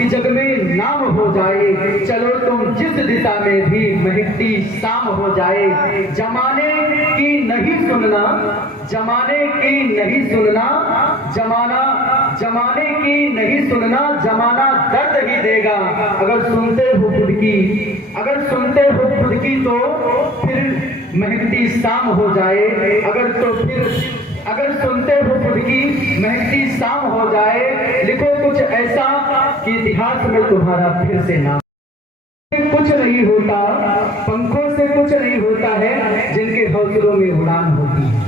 कि जग में नाम हो जाए। चलो तुम जिस दिशा में भी महकती शाम हो जाए। जमाने की नहीं सुनना, जमाने की नहीं सुनना, जमाने की नहीं सुनना, जमाना दर्द ही देगा। अगर सुनते हो खुद की, अगर सुनते हो खुद की तो फिर महकती शाम हो जाए। अगर सुनते हो खुद की महकती शाम हो जाए। लिखो कुछ ऐसा कि इतिहास में तुम्हारा फिर से नाम। कुछ नहीं होता, पंखों से कुछ नहीं होता है जिनके हौसलों में उड़ान होती है।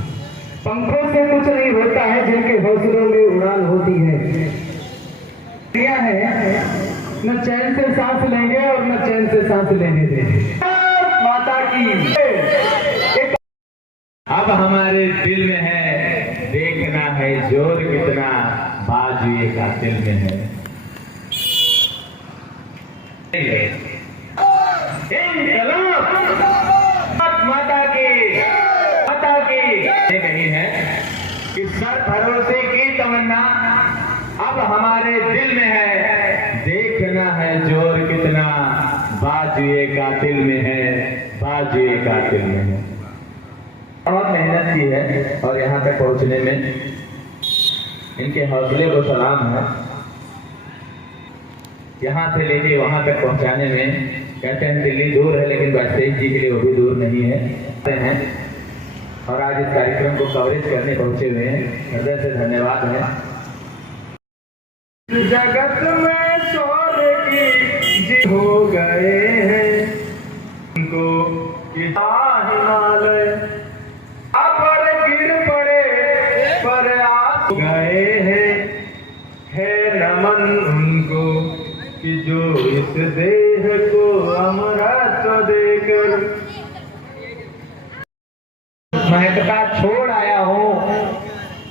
पंखों से कुछ नहीं होता है जिनके हौसलों में उड़ान होती है। क्या है, न चैन से सांस लेंगे और न चैन से सांस लेने देंगे। माता की अब हमारे दिल में है, देखना है जोर कितना बाजुए का दिल में है। माता की ये नहीं है कि सर भरोसे की तमन्ना अब हमारे दिल में है। देखना है जोर कितना बाजुए का दिल में है, बाजुए का दिल में है। बहुत मेहनत की है और यहाँ तक पहुँचने में इनके हौसले को सलाम है। यहाँ से लेके वहाँ तक पहुँचाने में कहते हैं दिल्ली दूर है लेकिन वाजपेयी जी के लिए वो भी दूर नहीं है। और आज इस कार्यक्रम को कवरेज करने पहुँचे हुए हैं, हृदय से धन्यवाद है। जगत में सोने की जी हो गए हैं उनको हिमालय पर गिर पड़े पर आ गए हैं। है नमन उनको कि जो इस देह को अमृत देकर महकता छोड़ आया हूँ।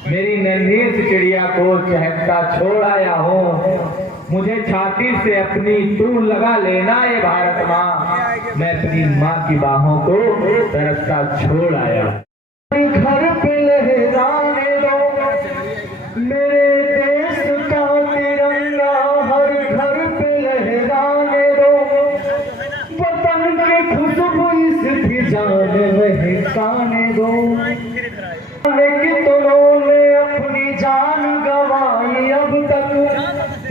मेरी नन्ही सी चिड़िया को चहकता छोड़ आया हूँ। मुझे छाती से अपनी तू लगा लेना ये भारत माँ। मैं अपनी माँ की बाहों को तरसता छोड़ आया। घर पे लहराने दो मेरे देश का तिरंगा, हर घर पे लहराने दो। वतन की खुशबू इस फिजान में महकाने दो। कितनों ने अपनी जान गंवाई अब तक,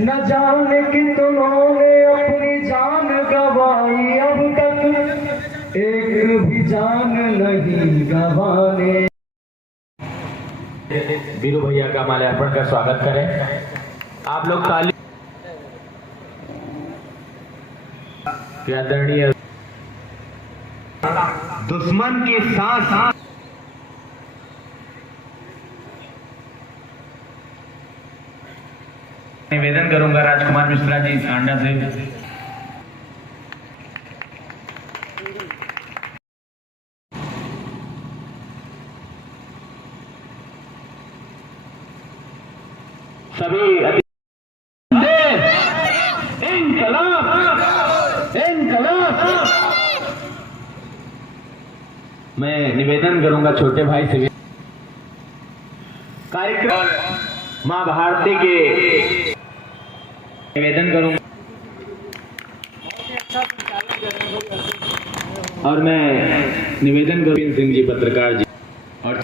न जाने कितनों ने अपनी जान गंवाई अब तक, एक भी जान नहीं गंवाने। वीरू भैया का माल्यार्पण का स्वागत करें आप लोग। ताली आदरणीय दुश्मन की सांस निवेदन करूंगा राजकुमार मिश्रा जी सांडा से। सभी मैं निवेदन करूंगा छोटे भाई से। कार्यक्रम मां भारती के निवेदन करूंगा और मैं निवेदन करूंगा सिंह जी पत्रकार जी और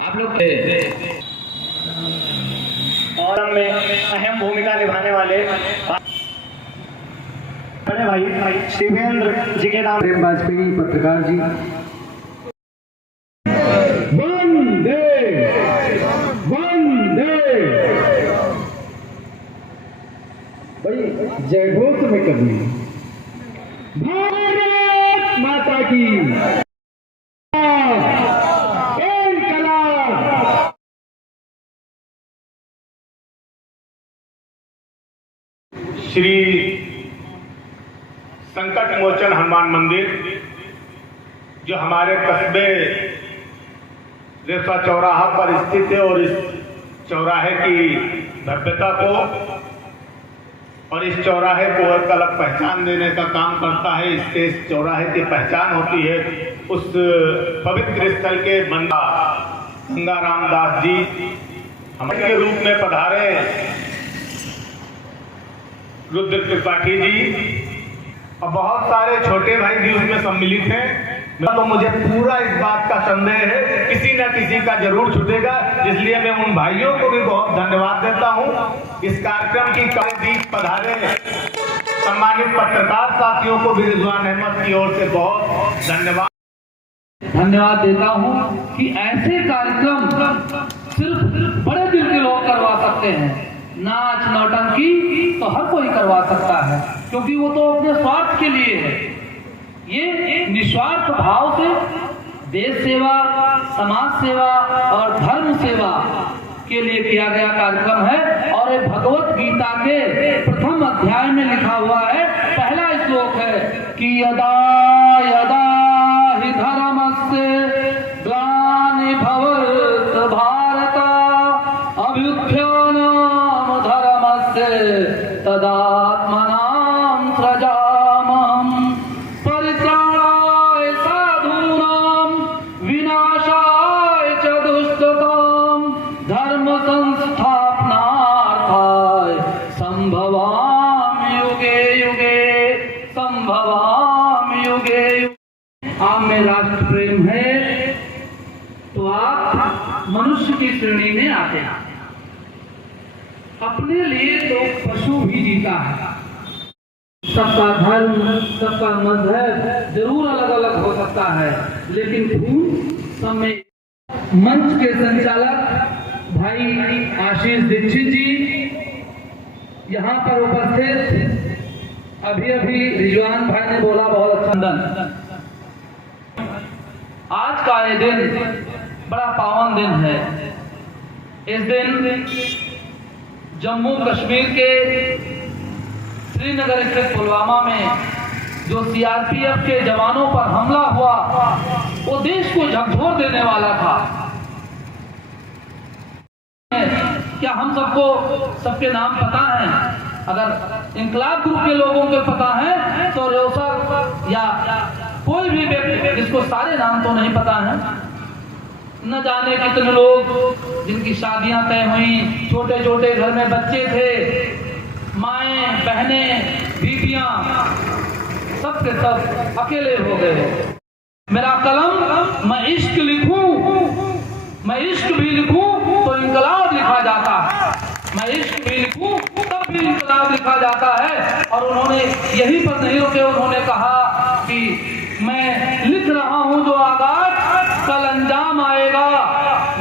आप लोग और में अहम भूमिका निभाने वाले बड़े भाई शिवेंद्र जी के नाम वाजपेयी पत्रकार जी। वंदे वंदे भाई जय घोष में करनी। भारत माता की श्री संकट मोचन हनुमान मंदिर जो हमारे कस्बे रेसा चौराहा पर स्थित है और इस चौराहे की भव्यता को और इस चौराहे को एक अलग पहचान देने का काम करता है। इससे इस चौराहे की पहचान होती है। उस पवित्र स्थल के गंगा रामदास जी हमारे के रूप में पधारे रुद्र त्रिपाठी जी और बहुत सारे छोटे भाई भी उसमें सम्मिलित हैं। तो मुझे पूरा इस बात का संदेह है किसी न किसी का जरूर छूटेगा, इसलिए मैं उन भाइयों को भी बहुत धन्यवाद देता हूं। इस कार्यक्रम की बीच पधारे सम्मानित पत्रकार साथियों को भी रिजवान अहमद की ओर से बहुत धन्यवाद देता हूं कि ऐसे कार्यक्रम सिर्फ बड़े दिल के लोग करवा सकते हैं। नाच नौटंकी तो हर कोई करवा सकता है, क्योंकि वो तो अपने स्वार्थ के लिए है। ये निस्वार्थ भाव से देश सेवा, समाज सेवा और धर्म सेवा के लिए किया गया कार्यक्रम है। और ये भगवत गीता के प्रथम अध्याय में लिखा हुआ है, पहला श्लोक है कि यदा यदा हि धर्मस्य ग्लानिर्भवति भारत अभ्युत्थानं धर्मस्य तदात्मनां सृजामहम् परित्राणाय साधूनां विनाशाय च दुष्कृतां धर्म संस्थापनार्थाय संभवामि युगे युगे संभवामि युगे युगे। आप में राष्ट्र प्रेम है तो आप मनुष्य की श्रेणी में आते हैं। अपने लिए तो पशु भी जीता है। सबका धर्म, सबका मजहब जरूर अलग अलग हो सकता है, लेकिन खून सब में। मंच के संचालक भाई आशीष दीक्षित जी यहाँ पर उपस्थित। अभी अभी रिजवान भाई ने बोला बहुत अच्छा। आज का ये दिन बड़ा पावन दिन है। इस दिन जम्मू कश्मीर के श्रीनगर स्थित पुलवामा में जो सीआरपीएफ के जवानों पर हमला हुआ, वो देश को झकझोर देने वाला था। क्या हम सबको सबके नाम पता हैं? अगर इंकलाब ग्रुप के लोगों के पता है तो रोसर या कोई भी व्यक्ति जिसको सारे नाम तो नहीं पता है, न जाने कितने लोग जिनकी शादियां तय हुई, छोटे छोटे घर में बच्चे थे, माएं बहनें बीटियां सब के सब अकेले हो गए। मेरा कलम, मैं इश्क लिखूं, मैं इश्क भी लिखूं तो इनकलाब लिखा जाता है, मैं इश्क भी लिखूं तब भी इनकलाब लिखा जाता है। और उन्होंने यहीं पर नहीं रुके, उन्होंने कहा कि मैं लिख रहा हूं जो आगाज कल अंजाम आएगा,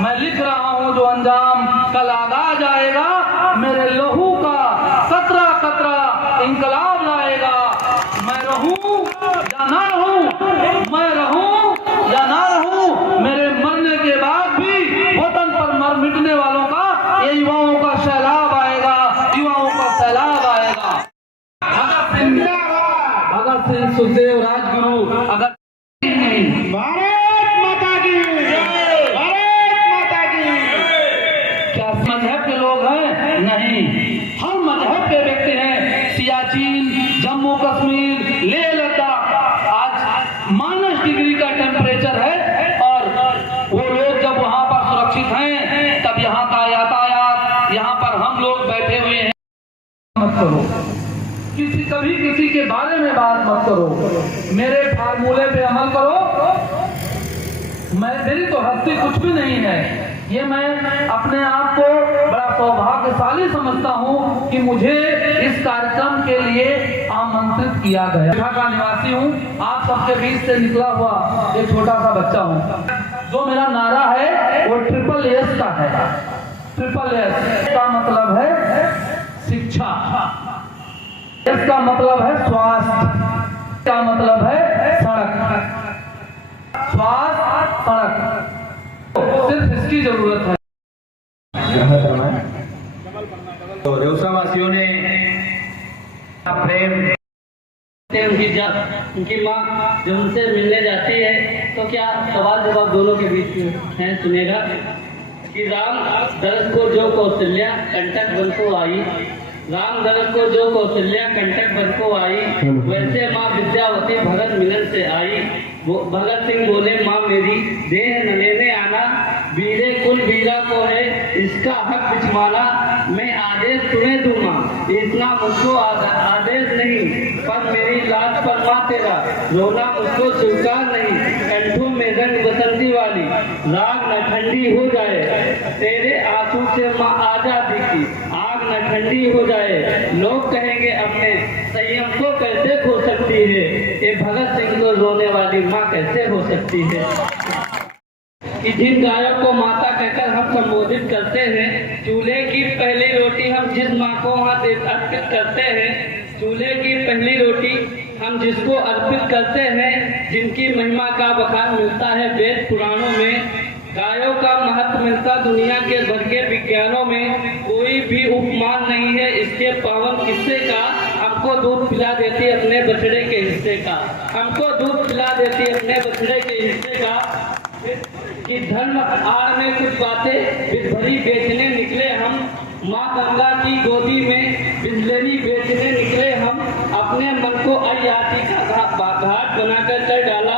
मैं लिख रहा हूं जो अंजाम कल आगाज आएगा। मेरे लहू का कतरा कतरा इनकलाब लाएगा। मैं रहूं या ना रहूं, मैं रहूं या ना रहूं, मेरे मरने के बाद भी वतन पर मर मिटने वालों का ये युवाओं का सैलाब आएगा, युवाओं का सैलाब आएगा। भगत सिंह, सुखदेव, राजगुरु, अगर भारत माता की जय, भारत माता की। क्या मजहब के लोग हैं? नहीं, हर मजहब के व्यक्ति हैं। सियाचिन, जम्मू कश्मीर, लेह लद्दाख, आज -डिग्री का टेम्परेचर है और वो लोग जब वहां पर सुरक्षित हैं तब यहाँ का यातायात, यहाँ पर हम लोग बैठे हुए हैं। मत करो, कभी किसी के बारे में बात मत करो, मेरे फार्मूले पे अमल करो। मेरी तो हस्ती कुछ भी नहीं है। ये मैं अपने आप को बड़ा सौभाग्यशाली समझता हूँ कि मुझे इस कार्यक्रम के लिए आमंत्रित किया गया। यहाँ का निवासी हूँ, आप सबके बीच से निकला हुआ एक छोटा सा बच्चा हूँ। जो मेरा नारा है वो SSS का है। SSS का मतलब है शिक्षा, इसका मतलब है स्वास्थ्य, का मतलब है सड़क, स्वास्थ्य सड़क, सिर्फ इसकी जरूरत है। तो रेउसा वासियों ने प्रेम उनकी माँ जब उनसे मिलने जाती है तो क्या सवाल जवाब दोनों के बीच में है, सुनेगा कि राम दरस को जो कौशल्या कंटक बन को आई, राम दरस को जो कौशल्या कंटक बन को आई, वैसे माँ विद्यावती भगत मिलन से आई। भगत सिंह बोले माँ मेरी देह न लेने आना, वीरे कुल वीरा को है इसका हक बिचवाना, मैं आदेश तुम्हें दूंगा इतना मुझको माँ तेरा, रोना मुझको स्वीकार नहीं, कंठों में रंग बसंती वाली, राग न ठंडी हो जाए, तेरे आंसू से माँ आजादी की आग न ठंडी हो जाए। लोग कहेंगे अपने संयम को कैसे खो सकती है, ये भगत सिंह को रोने वाली माँ कैसे हो सकती है। कि जिन गायों को माता कहकर हम संबोधित करते हैं, चूल्हे की पहली रोटी हम जिस माँ को वहाँ अर्पित करते हैं, चूल्हे की पहली रोटी हम जिसको अर्पित करते हैं, जिनकी महिमा का बखान मिलता है वेद पुराणों में, गायों का महत्व मिलता दुनिया के बढ़के विज्ञानों में, कोई भी उपमान नहीं है इसके पावन किस्से का। हमको दूध पिला देती अपने बछड़े के हिस्से का, हमको दूध पिला देती अपने बछड़े के हिस्से का। कि धर्म आड़ में कुछ बातें भरी बेचने निकले हम, माँ गंगा की गोदी में बिजलेरी बेचने निकले हम, अपने मन को अयाची का घाट बनाकर कर डाला,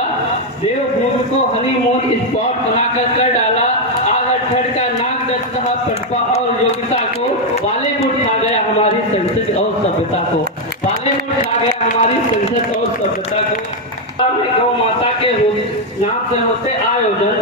देवभूमि को हनीमून स्पॉट बनाकर कर डाला। आगरठड़ का नाक दस कहा पटपा और योग्यता को, बॉलीवुड खा गया हमारी संसद और सभ्यता को, बॉलीवुड खा गया हमारी संसद और सभ्यता को। गौ माता के नाम से होते आयोजन,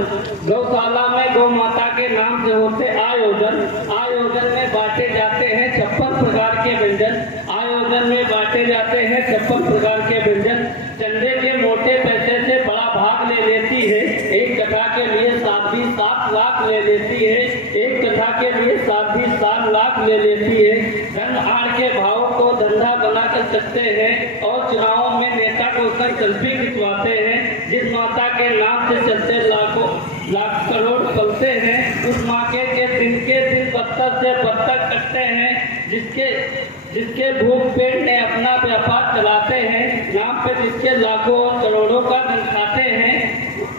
गौशाला में गौ माता के नाम से होते आयोजन, आयोजन में बांटे जाते हैं 56 प्रकार के व्यंजन, आयोजन में बांटे जाते हैं 56 प्रकार के व्यंजन। चंदे के मोटे पैसे से बड़ा भाग ले लेती है, एक कथा के लिए साध्वी 7 लाख ले लेती है, एक कथा के लिए साध्वी 7 लाख ले लेती है। धन आड़ के भाव को धंधा बना कर सकते हैं और चुनावों में नेता को सेल्फी खिंचवाते हैं। जिस माता के नाम से चलते लाखों लाख करोड़ पलते हैं, उस माँ के दिन बदतर से बदतर कटते हैं। जिसके भूख पेट ने अपना व्यापार चलाते हैं, नाम पे जिसके लाखों और करोड़ों का धन खाते हैं।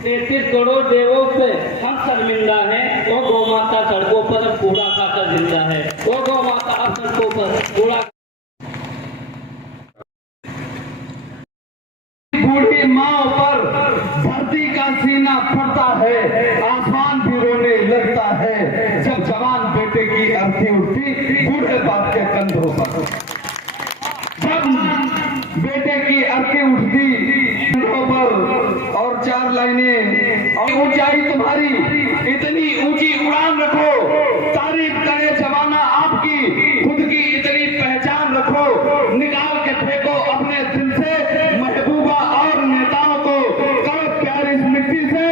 33 करोड़ देवों पे हम शर्मिंदा हैं, वो गौ माता सड़कों पर कूड़ा खाकर जिंदा है, वो गौ माता अब सड़कों पर कूड़ा। बूढ़ी माँ पर धरती का सीना फटता है, आसमान भी रोने लगता है, जब जवान बेटे की अर्थी उठती बूढ़े बाप के कंधों पर। जब बेटे की अर्थी उठती कंधों पर, और 4 लाइनें, और ऊंचाई तुम्हारी इतनी ऊंची उड़ान रखो, तारीफ करे जमाना आपकी, खुद की इतनी पहचान रखो, निकाल के फेंको अपने दिल से महबूबा और नेताओं को, करो प्यार इस मिट्टी से,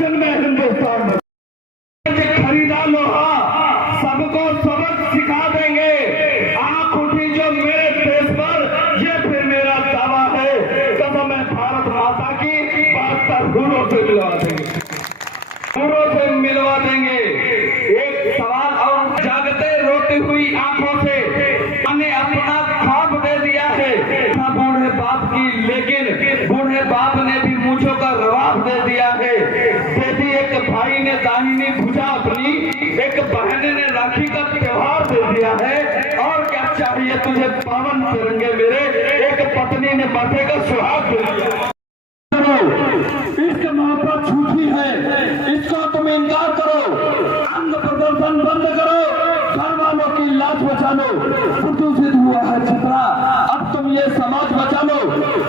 जन्मे हिंदुस्तान में। खरीदा लोहा सबको सबक सिखा देंगे, आंख उठी जो मेरे देश पर, ये फिर मेरा दावा है, कसम है भारत माता की, 72 हूरों से मिलवा देंगे, हूरों से मिलवा देंगे। एक सवाल और, जागते रोती हुई आंखों से मैंने अपना ख्वाब दे दिया है बूढ़े बाप की, लेकिन बूढ़े बाप ने भी मूंछों का रवाब दे दिया है। बेटी एक भाई ने दाहिनी भुजा अपनी, एक बहन ने राखी का त्योहार दे दिया है, और क्या चाहिए तुझे पावन तिरंगे मेरे, एक पत्नी ने माथे का सुहाग दे दिया। इसके मोहब्बत झूठी है, इसका तुम इनकार करो, अंग प्रदर्शन बंद करो, घर वालों की लाश बचा लो, प्रदूषित हुआ है छपरा, अब तुम ये समाज बचा लो।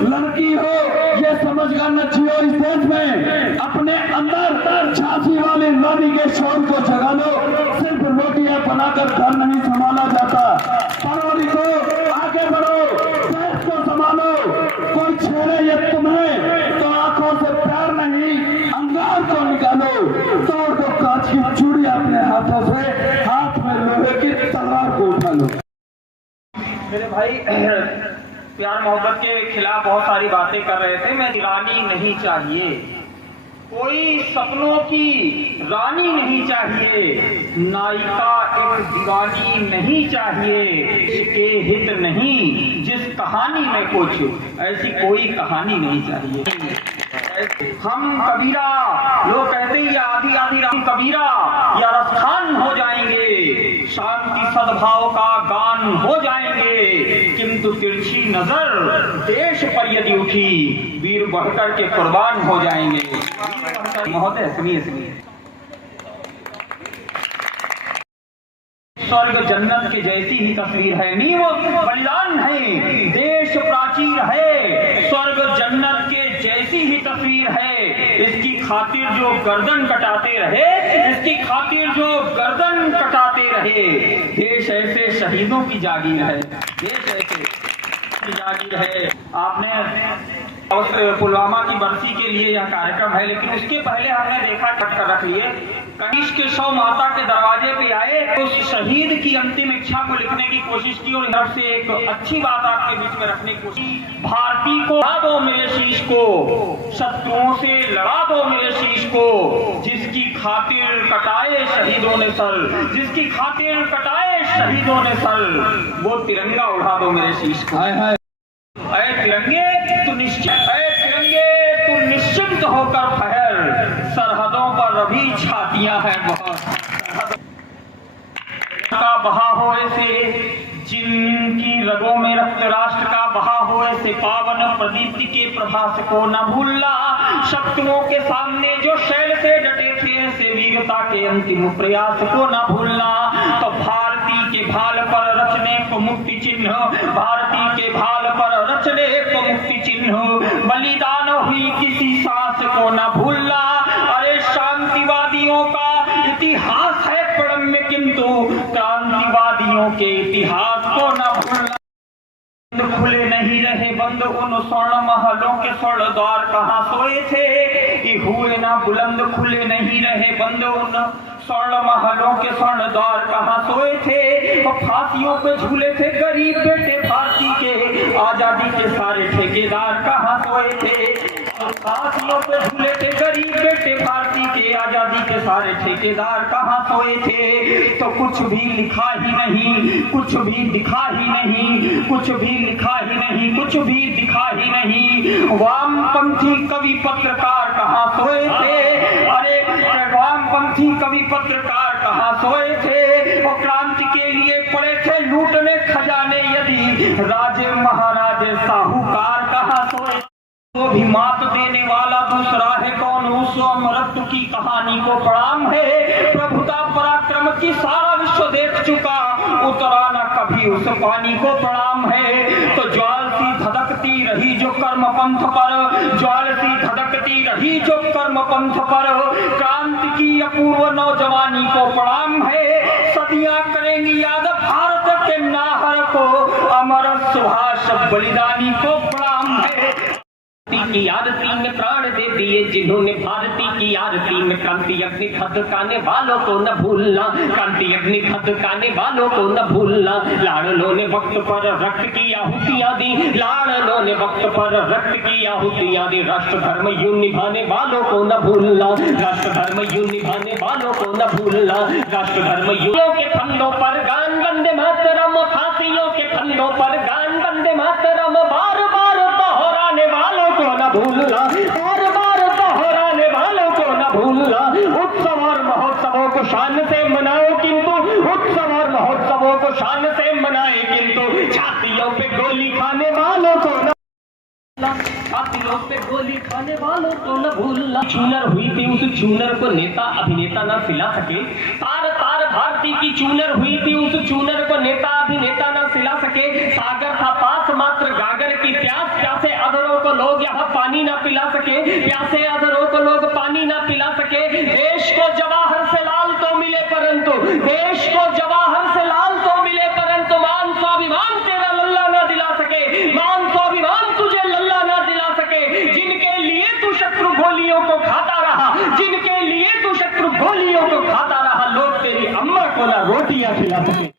लड़की हो ये समझ कर न जियो इस देश में, अपने अंदर झांसी वाली रानी के शोर को जगा लो, सिर्फ रोटियां बनाकर घर नहीं संभाला जाता। पढ़ो लिखो, आगे बढ़ो, देश को संभालो, कोई छेड़े ये तुम्हें तो आंखों से प्यार नहीं, अंगार को निकालो, तोड़ दो कांच की चूड़ी अपने हाथों से, हाथ में लोहे की तलवार को उठा लो। मेरे भाई प्यार मोहब्बत के खिलाफ बहुत सारी बातें कर रहे थे। मैं रानी नहीं चाहिए, कोई सपनों की रानी नहीं चाहिए, नायिका एक दीवानी नहीं चाहिए, इसके हित नहीं जिस कहानी में कुछ, ऐसी कोई कहानी नहीं चाहिए। हम कबीरा, लोग कहते हैं आधी आधी रात कबीरा या रसखान हो जाएंगे, शांति सद्भाव का गान हो जाएंगे, किंतु तिरछी नजर देश पर यदि उठी, वीर बढ़कर के कुर्बान हो जाएंगे। महोदय सुनिए सुनिए, स्वर्ग जन्नत के जैसी ही तस्वीर है, नींव बलिदान है, देश प्राचीर है, स्वर्ग तस्वीर है। इसकी खातिर जो गर्दन कटाते रहे, इसकी खातिर जो गर्दन कटाते रहे। देश ऐसे शहीदों की जागीर है, देश ऐसे की जागीर है। आपने पुलवामा की बरसी के लिए यह कार्यक्रम है, लेकिन उसके पहले हमने देखा, कट कर रख लिए, कनिष्क के शव माता के दरवाजे पे आए, उस शहीद की अंतिम इच्छा को लिखने की कोशिश की और तरफ से एक अच्छी बात आपके बीच में रखने की कोशिश। भारती को लड़ा दो मेरे शीश को, शत्रुओं से लड़ा दो मेरे शीश को, जिसकी खातिर कटाए शहीदों ने सर, जिसकी खातिर कटाए शहीदों ने सर, वो तिरंगा उड़ा दो मेरे शीश को। अरे तिरंगे तू निश्चिंत होकर फहर, सरहदों पर अभी छातियां हैं बहुत। का बहा हो ऐसे जिनकी रगों में रक्त राष्ट्र का बहा हो ऐसे पावन प्रदीप्ति के प्रभास को न भूलना। शत्रुओं के सामने जो शैल से डटे थे ऐसे वीरता के अंतिम प्रयास को न भूलना। तो भारती के भाल पर रचने को मुक्ति चिन्ह, भारती के भाल पर रचने को मुक्ति चिन्ह, बलिदान हुई किसी सांस को न भूलना। अरे शांतिवादियों का इतिहास है प्रणम्य, किंतु क्रांतिवादियों के इतिहास को न भूलना। खुले नहीं रहे बंद उन स्वर्ण महलों के स्वर्ण द्वार कहाँ सोए थे, ये हुए ना बुलंद। खुले नहीं रहे बंद उन स्वर्ण महलों के स्वर्ण द्वार कहाँ सोए थे, और फांसियों पे झूले थे गरीब बेटे भारती के, आजादी के सारे ठेकेदार कहाँ सोए थे। फांसियों पे झूले थे गरीब बेटे भारती के, आजादी के सारे ठेकेदार कहाँ सोए थे। तो कुछ भी लिखा ही नहीं, कुछ भी दिखा ही नहीं, कुछ भी लिखा ही नहीं, कुछ भी दिखा ही नहीं। वामपंथी कवि पत्रकार कहाँ सोए थे, अरे वामपंथी कवि पत्रकार कहाँ सोए थे। और क्रांति के लिए पड़े थे लूटने खजाने यदि राजे महाराजे साहूकार कहाँ सोए। वो भी मात देने वाला दूसरा है कौन, उस अमृत की कहानी को प्रणाम है। प्रभुता पराक्रम की सारा विश्व देख चुका, उतरा न कभी उस पानी को प्रणाम है। तो ज्वाल सी धधकती रही जो कर्म पंथ पर, ज्वाल सी धधकती रही जो कर्म पंथ पर, क्रांति की अपूर्व नौजवानी को प्रणाम है। सदियां करेंगी याद भारत के नाहर को, अमर सुभाष बलिदानी को प्रणाम है। की आरती में प्राण दे दिए जिन्होंने भारती की आरती में, क्रांति अग्नि खदकाने वालों को न भूलना, क्रांति अग्नि खदकाने वालों को न भूलना। लाड़लों ने वक्त पर रक्त की आहुतियां दी, लाड़लों ने वक्त पर रक्त की आहुतियां दी। राष्ट्र धर्म यूं निभाने वालों को न भूलना, राष्ट्र धर्म यूं निभाने वालों को न भूलना। राष्ट्र धर्म यूं के फंदों पर गान वंदे मातरम, फांसियों के फंदों पर गान वंदे मातरम, बार बार दोहराने वालों को न भूलना, बार बार दोहराने वालों को न भूलना। उत्सव और महोत्सवों को शान से मनाओ, किंतु उत्सव और महोत्सवों को शान से मनाए, किंतु छातियों पे गोली खाने वालों को न, छातियों पे गोली खाने वालों को न भूलना। चूनर हुई थी उस चूनर को नेता अभिनेता न सिला सके, तार तार भारती की चूनर हुई थी उस चूनर को नेता अभिनेता न सिला सके। सागर था पास मात्र गागर की प्यास, प्यासे अधरों को लोग यहाँ पानी न पिला सके, प्यासे अधरों को लोग पानी न पिला सके। देश को जवाहर से लाल तो मिले परंतु, देश को जवाहर से लाल तो मिले परंतु, मान स्वाभिमान तेरा लल्ला न दिला सके, मान स्वाभिमान तुझे लल्ला न दिला सके। जिनके लिए तू शत्रु गोलियों को खाता रहा, जिनके लिए तू शत्रु गोलियों को खाता रहा, लोग तेरी अम्मा को ना रोटियां खिला सके।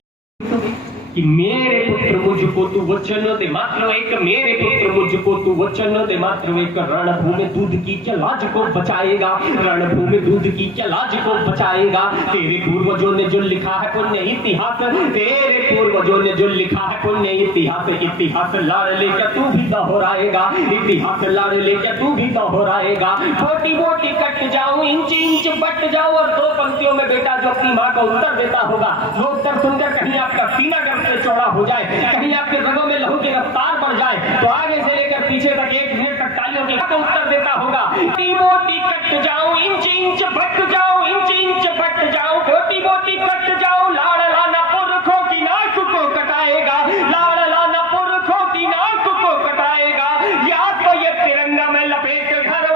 कि मेरे पुत्र मुझको तू वचन दे मात्र एक, मेरे पुत्र मुझको तू वचन दे मात्र एक। रणभूमि दूध की क्या लाज को बचाएगा, रणभूमि दूध की क्या लाज को बचाएगा। तेरे पूर्वजों ने जो लिखा है पुण्य इतिहास, तेरे पूर्वजों ने जो लिखा है पुण्य इतिहास, इतिहास लाड़ लेकर तू भी दोहराएगा, इतिहास लाड़ लेकर तू भी दोहराएगा। बोटी बोटी कट जाऊं, इंच इंच बट जाऊं, और दो पंक्तियों में बेटा जो अपनी माँ का उत्तर देता होगा, वो उत्तर सुनकर कहीं आपका सीना गर्भ से चौड़ा हो जाए, कहीं आपके रगों में लहू की रफ्तार बढ़ जाए, तो आगे से लेकर पीछे तक 1 मिनट तक तालियों के उत्तर देता होगा। बोटी बोटी कट जाऊं, इंच इंच बट जाऊं, इंच इंच बट जाऊं, बोटी बोटी कट जाऊं। लाड़ लाना पुरखों की नाक को कटाएगा, लाड़ लाना पुरखों की नाक को कटाएगा। या तो ये तिरंगा में लपेट घर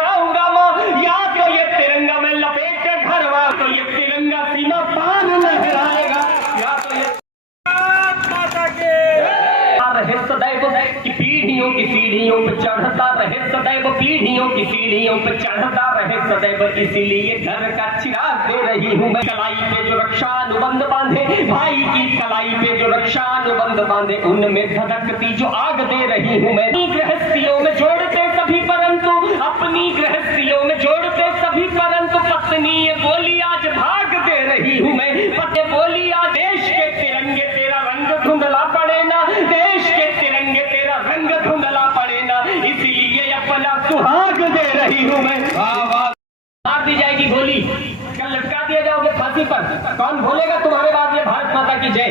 पीढ़ियों की सीढ़ियों पर चढ़ता रहे सदैव, पीढ़ियों की सीढ़ियों पर चढ़ता रहे सदैव, इसीलिए घर का चिराग दे रही हूँ मैं। कलाई पे जो रक्षानुबंध बांधे, भाई की कलाई पे जो रक्षानुबंध बांधे, उनमें धधकती जो आग दे रही हूँ मैं। अपनी गृहस्थियों में जोड़ते सभी परंतु, अपनी गृहस्थियों में जोड़ते सभी परंतु, पत्नी ये बोली आज भाग दे रही हूँ मैं। पत्नी बोली आज देश के तिरंगे तेरा रंग धुंधला पड़े ना, देश के तिरंगे तेरा रंग धुंधला पड़े ना, इसीलिए अपना सुहाग दे रही हूँ मैं। मार दी जाएगी गोली, कल लटका दिए जाओगे फांसी पर, कौन बोलेगा तुम्हारे बाद ये भारत माता की जय?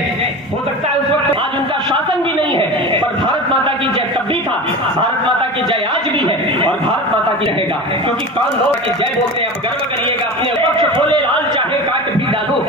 हो सकता है उस वक्त आज उनका शासन भी नहीं है, पर भारत माता की जय तब भी था, भारत माता की जय आज भी है और भारत माता की रहेगा। क्योंकि कौन लोग की जय बोलते हैं, अब गर्व करिएगा अपने। वृक्ष खोले लाल चाहे काट भी डालो,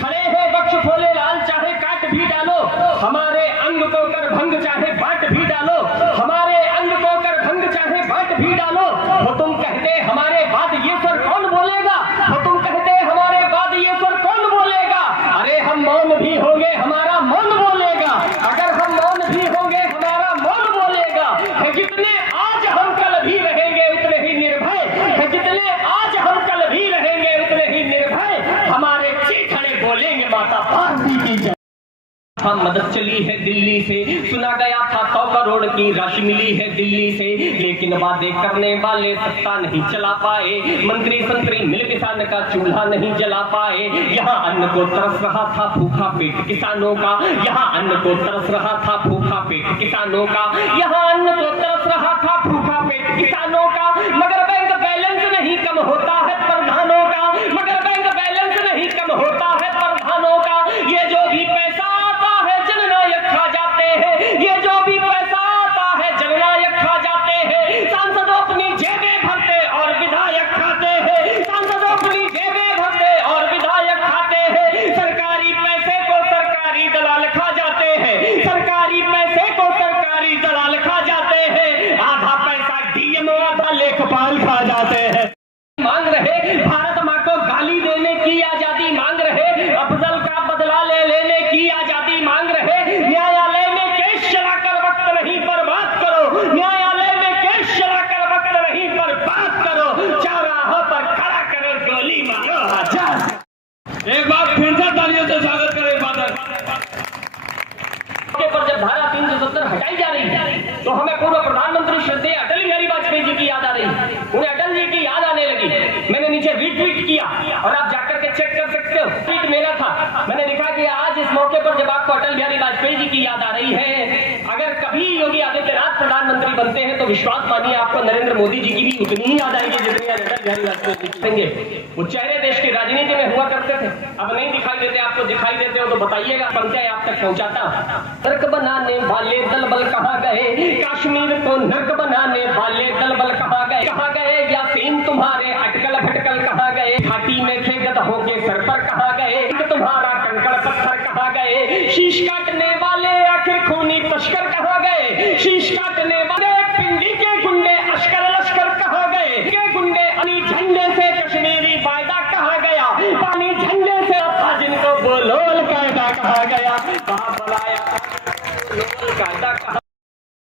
खड़े हैं वृक्ष खोले लाल चाहे काट भी डालो, हमारे अंग को कर भंग चाहे बांट भी डालो, हमारे अंग को कर भंग चाहे बांट भी डालो। वो तुम कहते हमारे बाद ये स्वर कौन बोलेगा, वो तुम कहते हमारे बाद ये स्वर कौन बोलेगा? अरे हम मौन भी होंगे हमारा मन बोलेगा, अगर हम मौन भी होंगे हमारा मन बोलेगा। है जितने आज हम कल भी रहेंगे उतने ही निर्भय, है जितने आज हम कल भी रहेंगे उतने ही निर्भय, हमारे चीथड़े बोलेंगे माता भारती की जय। मदद चली है दिल्ली से, सुना गया था 100 करोड़ की राशि मिली है दिल्ली से, लेकिन वादे करने वाले सत्ता नहीं चला पाए, मंत्री संतरी मिल किसान का चूल्हा नहीं जला पाए। यहाँ अन्न को तरस रहा था भूखा पेट किसानों का, यहाँ अन्न को तरस रहा था भूखा पेट किसानों का, यहाँ अन्न को तरस रहा था भूखा पेट किसानों का। मगर बैंक बैलेंस नहीं कम होता है प्रधानों का, मगर बैंक बैलेंस नहीं कम होता है प्रधानों का। ये जो भी पैसा जननायक खा जाते हैं, ये जो भी पैसा आता है जननायक खा जाते हैं। सांसदों अपनी जेबें भरते और विधायक खाते हैं, सांसदों अपनी जेबें भरते और विधायक खाते हैं। सरकारी पैसे को सरकारी दलाल खा जाते हैं, सरकारी पैसे को सरकारी दलाल खा जाते हैं। आधा पैसा डीएम आधा लेखपाल खा जाते हैं। मांग रहे भारत माँ को गाली देने की आजादी मांग रहे, अफजल का बदला ले लेने की आजादी मांग रहे। न्यायालय में केस चलाकर वक्त नहीं बर्बाद करो, न्यायालय में केस चलाकर वक्त नहीं बर्बाद करो, चौराहों पर खड़ा करो गोली मारो आजाद। एक बार फिर से तालियों से स्वागत करें बादल। पर जब धारा 370 हटाई जा रही है तो हमें पूर्व प्रधानमंत्री श्रद्धेय अटल बिहारी वाजपेयी जी की याद आ रही, उन्हें अटल जी की याद आने लगी। मैंने नीचे रीट्वीट किया और आप जाकर के चेक कर सकते हो, ट्वीट मेरा था। मैंने लिखा कि आज इस मौके पर जब आपको अटल बिहारी वाजपेयी जी की याद आ रही है, अगर कभी योगी आदित्यनाथ प्रधानमंत्री बनते हैं तो विश्वास मानिए आपको नरेंद्र मोदी जी की भी उतनी ही याद आएगी जितनी आज अटल बिहारी वाजपेयी जी देंगे। वो चेहरे देश की राजनीति में हुआ करते थे, अब नहीं दिखाई देते। आपको दिखाई देते हो तो बताइएगा, पंचायत आप तक पहुंचाता। नर्क बनाने वाले दल बल कहाँ गए, कश्मीर को नर्क बनाने वाले दल बल कहाँ गए, कहाँ गए यासीन तुम्हारे अटकल भटकल कहाँ गए, घाटी में थे गधों के सर पर कहाँ गए, तुम्हारा कंकड़ पत्थर कहाँ गए, शीश काटने वाले आखिर खूनी तस्कर कहाँ गए, शीश काटने वाले पिंडी के गुंडे अश्कर लश्कर कहाँ गए, के गुंडे पानी झंडे से कश्मीरी वायदा कहाँ गया, पानी झंडे से था जिनको बोलोल कायदा कहाँ गया, कहाँ बुलाया कायदा कहाँ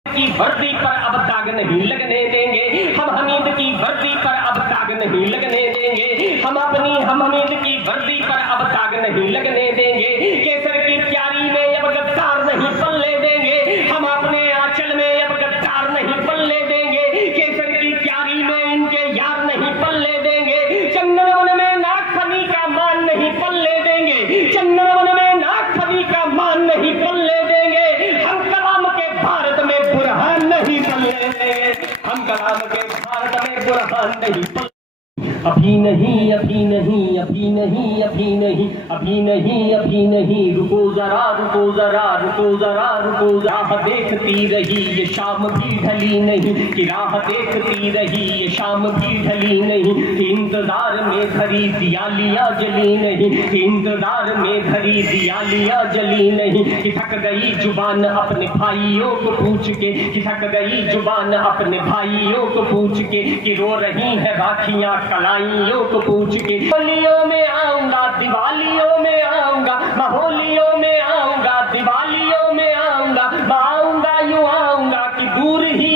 की वर्दी पर अब दाग नहीं लगने देंगे, हम हमीद की वर्दी पर अब दाग नहीं लगने देंगे, हम अपनी हम हमीद की वर्दी पर अब दाग नहीं लगने देंगे, केसर की प्यारी में अब गद्दार नहीं पल्ले देंगे, हम अपने आंचल में अब गद्दार नहीं पल्ले देंगे, केसर की प्यारी में इनके यार नहीं पल्ले देंगे, चंदनवन में नागफनी का मान नहीं पल्ले देंगे, चंदनवन में नागफनी का मान नहीं पल्ले देंगे, हम कलाम के भारत में बुरहान नहीं पल्ले देंगे, हम कलाम के भारत में बुरहान नहीं पल्ले। अभी नहीं अभी नहीं अभी नहीं अभी नहीं अभी नहीं अभी नहीं, रुको जरा रुको जरा रुको जरा रुको जरा, राह देखती रही ये शाम भी ढली नहीं, कि राह देखती रही ये शाम भी ढली नहीं, कि इंतजार में घड़ी दियालियां जली नहीं, कि इंतजार में घड़ी दियालियां जली नहीं, कि थक गई जुबान अपने भाइयों को पूछ के, कि थक गई जुबान अपने भाइयों को पूछ के, कि रो रही है राखियां कलाइयों को पूछ के, होलियों में आऊंगा दिवालियों में आऊंगा, मैं होलियों में आऊंगा दिवालियों में आऊंगा, मैं आऊंगा यूं आऊंगा कि दूर ही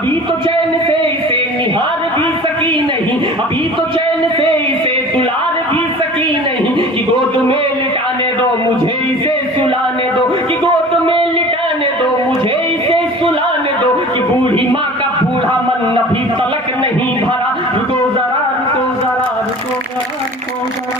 अभी तो चैन से इसे निहार भी सकी नहीं, अभी तो चैन से इसे दुलार भी सकी नहीं, कि गोद में लिटाने दो मुझे इसे सुलाने दो, कि गोद में लिटाने दो मुझे इसे सुलाने दो, कि बूढ़ी माँ का बूढ़ा मन अभी तलक नहीं भरा, रुको जरा रुको जरा रुको जरा रुको जरा,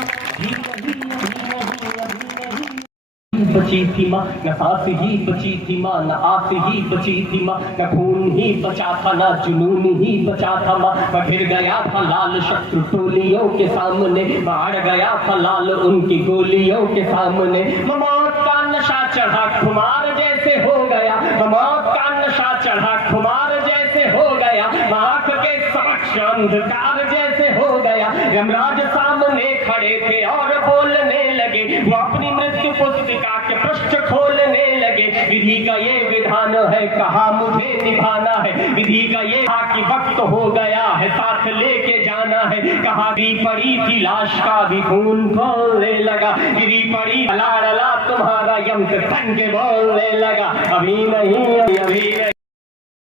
बची थी माँ न सांस ही बची थी माँ, न आस ही बची थी माँ, न खून ही बचा था न जुनून ही बचा था माँ, मैं फिर गया था लाल शत्रु टोलियों के सामने, बाढ़ गया था लाल उनकी गोलियों के सामने, मौत का नशा चढ़ा खुमार जैसे हो गया, मौत का नशा चढ़ा खुमार जैसे हो गया, आँख के समक्ष अंधकार जैसे हो गया, यमराज सामने खड़े थे और बोलने लगे, वो अपनी मृत्यु पुस्तिका के पृष्ठ खोलने लगे, विधि का ये विधान है कहा मुझे निभाना है, विधि का ये कहा कि वक्त हो गया है साथ लेके जाना है, कहा गिरी पड़ी थी लाश का भी खून खोलने लगा, गिरी पड़ी लाड़ला तुम्हारा यंत्र तन के बोलने लगा, अभी नहीं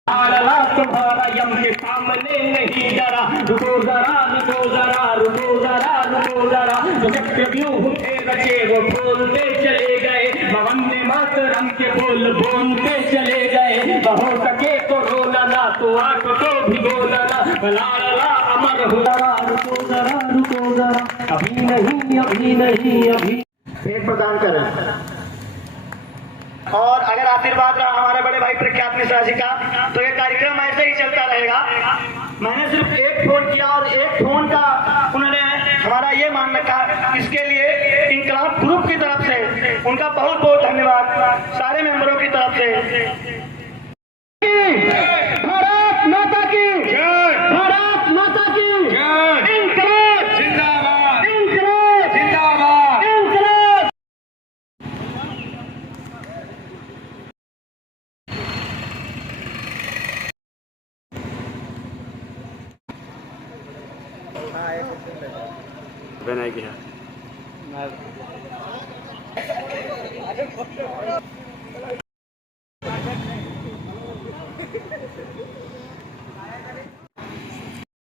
लाड़ला तुम्हारा यम के सामने नहीं डरा, रुको जरा रुको जरा रुको जरा रुको जरा, जो चक्रव्यूह थे रचे वो बोलते चले गए, वंदे मातरम के बोल बोलते चले गए, हो सके तो रोना ना तो आंख को भिगोना ना, लाड़ला अमर हो जरा रुको जरा रुको जरा, अभी नहीं अभी नहीं अभी। भेंट प्रदान करें। और अगर आशीर्वाद रहा हमारे बड़े भाई प्रख्यात मिश्रा जी का, तो ये कार्यक्रम ऐसे ही चलता रहेगा। मैंने सिर्फ एक फोन किया और एक फोन का उन्होंने हमारा ये मान रखा, इसके लिए इंकलाब ग्रुप की तरफ से उनका बहुत बहुत धन्यवाद, सारे मेंबरों की तरफ से। भारत माता की जय, भारत माता की जय, इंकलाब जिंदाबाद, इंकलाब जिंदाबाद, इंकलाब। बनाई गया